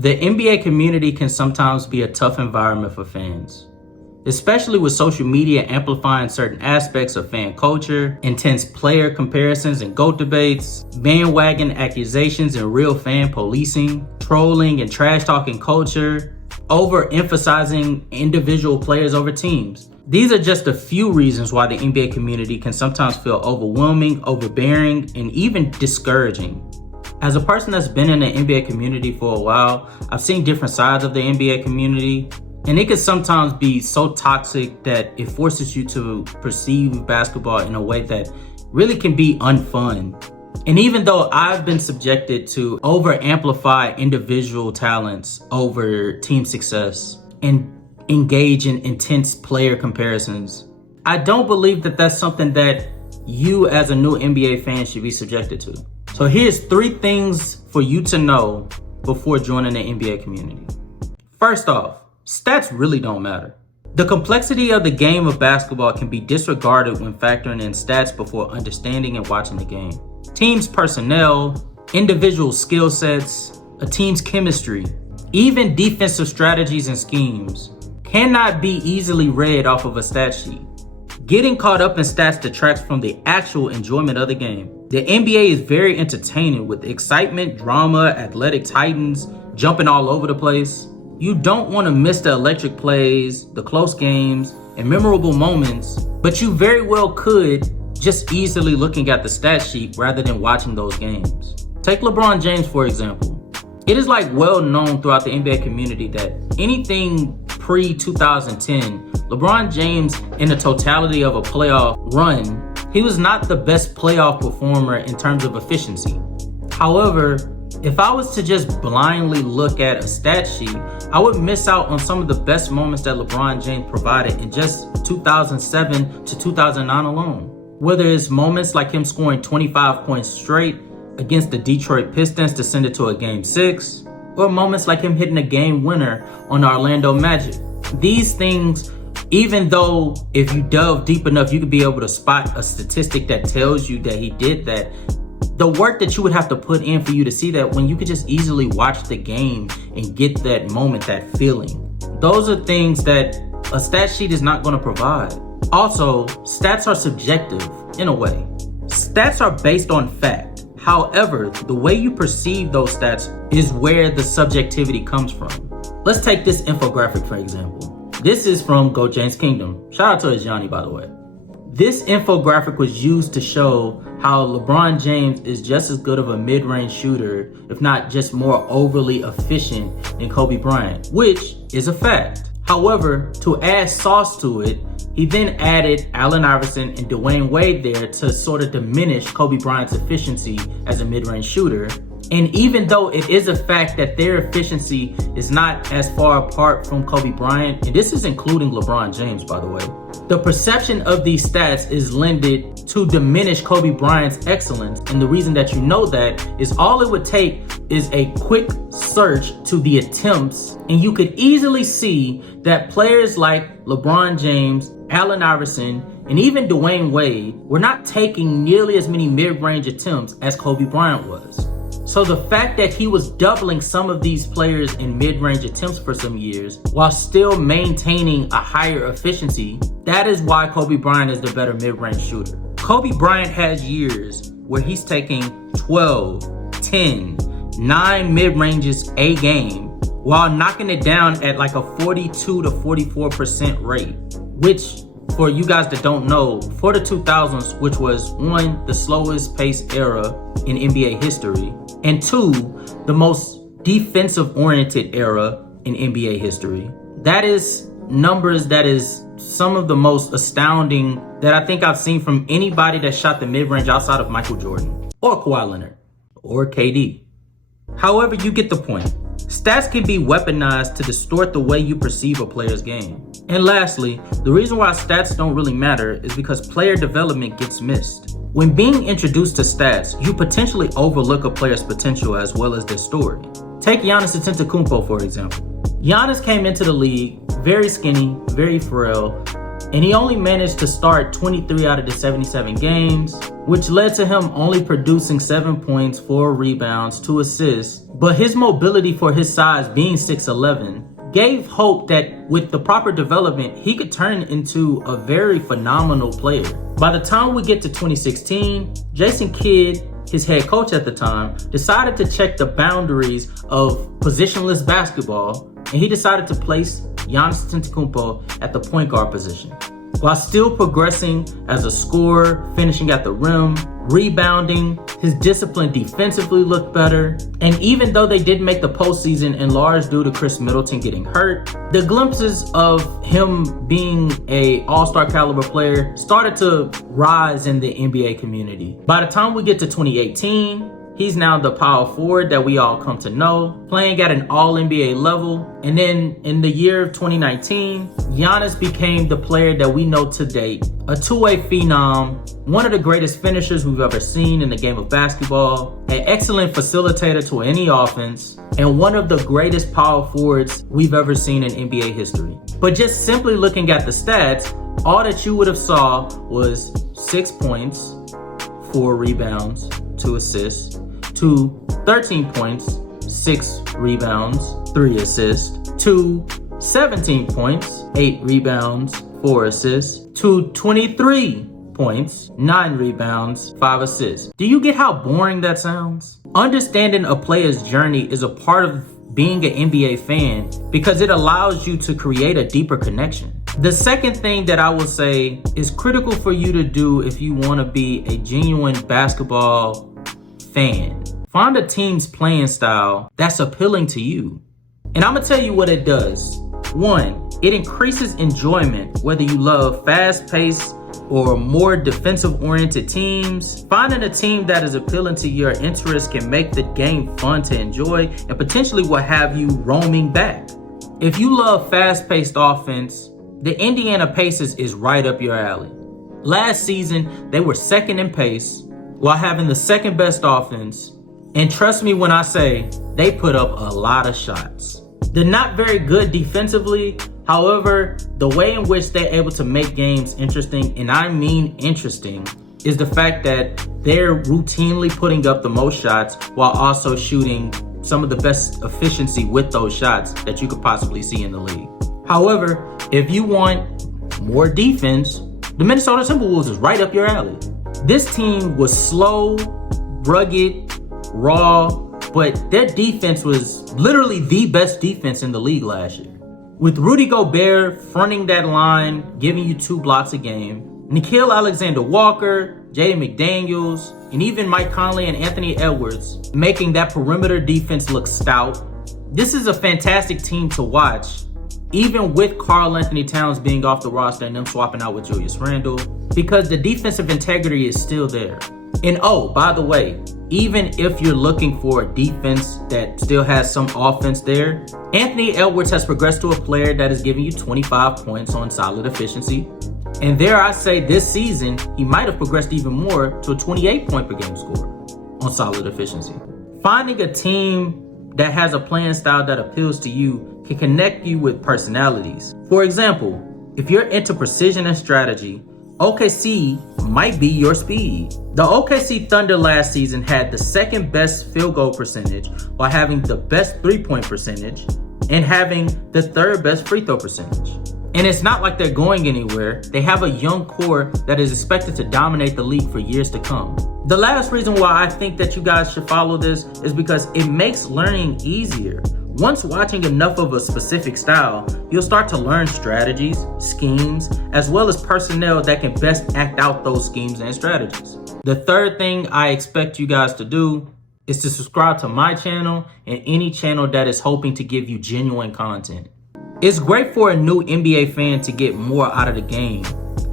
The NBA community can sometimes be a tough environment for fans, especially with social media amplifying certain aspects of fan culture, intense player comparisons and GOAT debates, bandwagon accusations and real fan policing, trolling and trash talking culture, overemphasizing individual players over teams. These are just a few reasons why the NBA community can sometimes feel overwhelming, overbearing, and even discouraging. As a person that's been in the NBA community for a while, I've seen different sides of the NBA community, and it can sometimes be so toxic that it forces you to perceive basketball in a way that really can be unfun. And even though I've been subjected to over-amplify individual talents over team success and engage in intense player comparisons, I don't believe that that's something that you as a new NBA fan should be subjected to. So here's 3 things for you to know before joining the NBA community. First off, stats really don't matter. The complexity of the game of basketball can be disregarded when factoring in stats before understanding and watching the game. Teams' personnel, individual skill sets, a team's chemistry, even defensive strategies and schemes cannot be easily read off of a stat sheet. Getting caught up in stats detracts from the actual enjoyment of the game. The NBA is very entertaining with excitement, drama, athletic titans jumping all over the place. You don't want to miss the electric plays, the close games, and memorable moments, but you very well could just easily looking at the stat sheet rather than watching those games. Take LeBron James, for example. It is well known throughout the NBA community that anything pre-2010, LeBron James, in the totality of a playoff run, he was not the best playoff performer in terms of efficiency. However, if I was to just blindly look at a stat sheet, I would miss out on some of the best moments that LeBron James provided in just 2007 to 2009 alone. Whether it's moments like him scoring 25 points straight against the Detroit Pistons to send it to a Game 6, or moments like him hitting a game winner on the Orlando Magic. These things, even though if you delve deep enough, you could be able to spot a statistic that tells you that he did that, the work that you would have to put in for you to see that when you could just easily watch the game and get that moment, that feeling. Those are things that a stat sheet is not going to provide. Also, stats are subjective in a way. Stats are based on fact. However, the way you perceive those stats is where the subjectivity comes from. Let's take this infographic, for example. This is from Go James Kingdom. Shout out to Ajani, by the way. This infographic was used to show how LeBron James is just as good of a mid-range shooter, if not just more overly efficient than Kobe Bryant, which is a fact. However, to add sauce to it, he then added Allen Iverson and Dwayne Wade there to sort of diminish Kobe Bryant's efficiency as a mid-range shooter. And even though it is a fact that their efficiency is not as far apart from Kobe Bryant, and this is including LeBron James, by the way, the perception of these stats is lended to diminish Kobe Bryant's excellence. And the reason that you know that is all it would take is a quick search to the attempts, and you could easily see that players like LeBron James, Allen Iverson, and even Dwayne Wade were not taking nearly as many mid-range attempts as Kobe Bryant was. So the fact that he was doubling some of these players in mid-range attempts for some years while still maintaining a higher efficiency, that is why Kobe Bryant is the better mid-range shooter. Kobe Bryant has years where he's taking 12, 10, 9 mid-ranges a game while knocking it down at a 42 to 44% rate, which for you guys that don't know, for the 2000s, which was 1, the slowest paced era in NBA history, and 2, the most defensive-oriented era in NBA history. That is numbers that is some of the most astounding that I think I've seen from anybody that shot the mid-range outside of Michael Jordan, or Kawhi Leonard, or KD. However, you get the point. Stats can be weaponized to distort the way you perceive a player's game. And lastly, the reason why stats don't really matter is because player development gets missed. When being introduced to stats, you potentially overlook a player's potential as well as their story. Take Giannis Antetokounmpo, for example. Giannis came into the league very skinny, very frail, and he only managed to start 23 out of the 77 games, which led to him only producing 7 points, 4 rebounds, 2 assists. But his mobility for his size, being 6'11", gave hope that with the proper development, he could turn into a very phenomenal player. By the time we get to 2016, Jason Kidd, his head coach at the time, decided to check the boundaries of positionless basketball, and he decided to place Giannis Antetokounmpo at the point guard position, while still progressing as a scorer, finishing at the rim, rebounding. His discipline defensively looked better, and even though they didn't make the postseason in large due to Chris Middleton getting hurt, the glimpses of him being an all-star caliber player started to rise in the NBA community. By the time we get to 2018, he's now the power forward that we all come to know, playing at an all-NBA level. And then in the year of 2019, Giannis became the player that we know to date, a two-way phenom, one of the greatest finishers we've ever seen in the game of basketball, an excellent facilitator to any offense, and one of the greatest power forwards we've ever seen in NBA history. But just simply looking at the stats, all that you would have saw was 6 points, 4 rebounds, 2 assists, to 13 points, 6 rebounds, 3 assists, to 17 points, 8 rebounds, 4 assists, to 23 points, 9 rebounds, 5 assists. Do you get how boring that sounds? Understanding a player's journey is a part of being an NBA fan because it allows you to create a deeper connection. The second thing that I will say is critical for you to do if you want to be a genuine basketball fan. Find a team's playing style that's appealing to you. And I'm going to tell you what it does. 1, it increases enjoyment, whether you love fast-paced or more defensive-oriented teams. Finding a team that is appealing to your interests can make the game fun to enjoy and potentially will have you roaming back. If you love fast-paced offense, the Indiana Pacers is right up your alley. Last season, they were second in pace while having the second best offense. And trust me when I say they put up a lot of shots. They're not very good defensively. However, the way in which they're able to make games interesting, and I mean interesting, is the fact that they're routinely putting up the most shots while also shooting some of the best efficiency with those shots that you could possibly see in the league. However, if you want more defense, the Minnesota Timberwolves is right up your alley. This team was slow, rugged, raw, but their defense was literally the best defense in the league last year. With Rudy Gobert fronting that line, giving you 2 blocks a game, Nickeil Alexander-Walker, Jaden McDaniels, and even Mike Conley and Anthony Edwards making that perimeter defense look stout. This is a fantastic team to watch, even with Karl Anthony Towns being off the roster and them swapping out with Julius Randle, because the defensive integrity is still there. And oh, by the way, even if you're looking for a defense that still has some offense there, Anthony Edwards has progressed to a player that is giving you 25 points on solid efficiency. And dare I say, this season, he might have progressed even more to a 28 point per game score on solid efficiency. Finding a team that has a playing style that appeals to you can connect you with personalities. For example, if you're into precision and strategy, OKC might be your speed. The OKC Thunder last season had the second best field goal percentage while having the best 3-point percentage and having the third best free throw percentage. And it's not like they're going anywhere. They have a young core that is expected to dominate the league for years to come. The last reason why I think that you guys should follow this is because it makes learning easier. Once watching enough of a specific style, you'll start to learn strategies, schemes, as well as personnel that can best act out those schemes and strategies. The third thing I expect you guys to do is to subscribe to my channel and any channel that is hoping to give you genuine content. It's great for a new NBA fan to get more out of the game.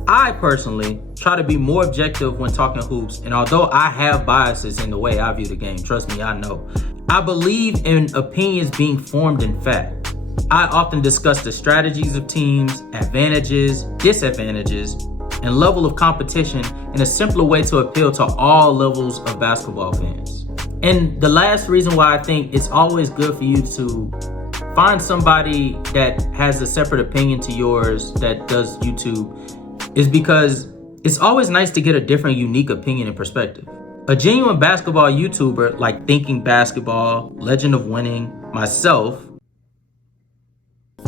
I personally try to be more objective when talking hoops, and although I have biases in the way I view the game, trust me, I know. I believe in opinions being formed in fact. I often discuss the strategies of teams, advantages, disadvantages, and level of competition in a simpler way to appeal to all levels of basketball fans. And the last reason why I think it's always good for you to find somebody that has a separate opinion to yours that does YouTube is because it's always nice to get a different, unique opinion and perspective. A genuine basketball YouTuber like Thinking Basketball, Legend of Winning, myself,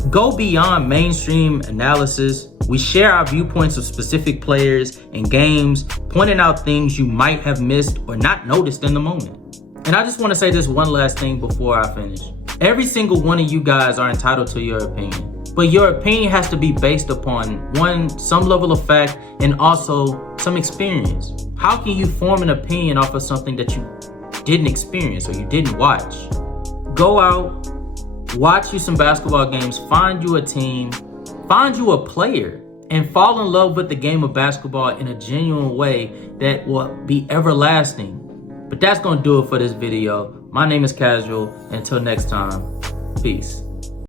go beyond mainstream analysis. We share our viewpoints of specific players and games, pointing out things you might have missed or not noticed in the moment. And I just want to say this one last thing before I finish. Every single one of you guys are entitled to your opinion, but your opinion has to be based upon some level of fact and also some experience. How can you form an opinion off of something that you didn't experience or you didn't watch? Go out, watch you some basketball games, find you a team, find you a player, and fall in love with the game of basketball in a genuine way that will be everlasting. But that's gonna do it for this video. My name is Casual. Until next time, peace.